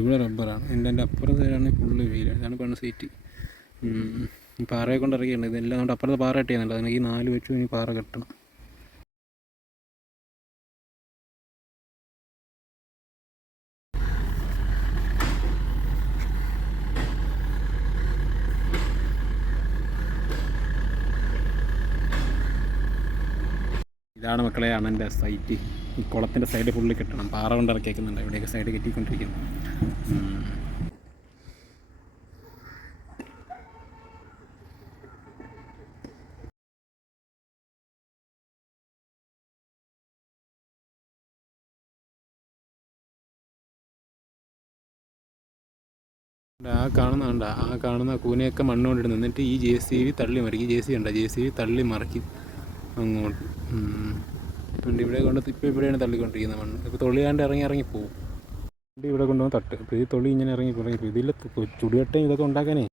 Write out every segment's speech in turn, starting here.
ഇവിടെ റബ്ബറാണ്. എന്റെ എന്റെ അപ്പുറത്തെ സൈഡാണ് ഫുള്ള് വെയിൽ ഇതാണ് പണ സീറ്റ്. പാറയെ കൊണ്ട് ഇറങ്ങിയിട്ടുണ്ട് ഇതെല്ലാം കൊണ്ട് അപ്പുറത്തെ പാറ കെട്ടിയാണല്ലോ അതിന് ഈ നാല് വെച്ചു ഇനി പാറ കെട്ടണം. ഇതാണ് മക്കളെ അണന്റെ സൈറ്റ് ഈ കുളത്തിന്റെ സൈഡ് ഫുള്ള് കെട്ടണം. പാറ കൊണ്ട് ഇറക്കിയേക്കുന്നുണ്ട്. ഇവിടെയൊക്കെ സൈഡ് കെട്ടിക്കൊണ്ടിരിക്കുന്നു. ആ കാണുന്നുണ്ട് ആ കാണുന്ന കൂനയൊക്കെ മണ്ണ് കൊണ്ടിടുന്നു എന്നിട്ട് ഈ ജെ സി ബി തള്ളി മറിക്കും. ജെ സി ഉണ്ട് ജെ സി ബി തള്ളി മറിക്കും. അങ്ങോട്ട്. വണ്ടി ഇവിടെ കൊണ്ട് ഇപ്പോൾ ഇവിടെയാണ് തള്ളിക്കൊണ്ടിരിക്കുന്നത് മണ്ണ്. ഇപ്പോൾ തൊളിയാണ്ട് ഇറങ്ങി ഇറങ്ങി പോകും വണ്ടി ഇവിടെ കൊണ്ടുവന്ന് തട്ട്. ഇപ്പോൾ ഈ തൊളി ഇങ്ങനെ ഇറങ്ങി ഇറങ്ങി ഇതിൽ ചുടുകട്ടയും ഇതൊക്കെ ഉണ്ടാക്കാനേ.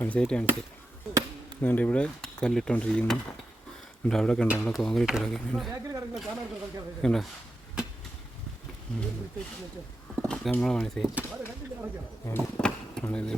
മനസ്സിലായിട്ട് കാണിച്ച്. അതുകൊണ്ട് ഇവിടെ കല്ലിട്ടുകൊണ്ടിരിക്കുന്നു ഉണ്ട് അവിടെ കണ്ടോ അവിടെ കോൺക്രീറ്റ് ഇടക്കുന്നുണ്ട് കണ്ടോ? നമ്മളെ പണി ആണിത്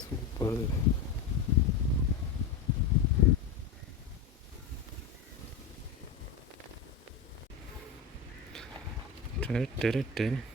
സൂപ്പർ ടെ ടെ ടെ ടെ.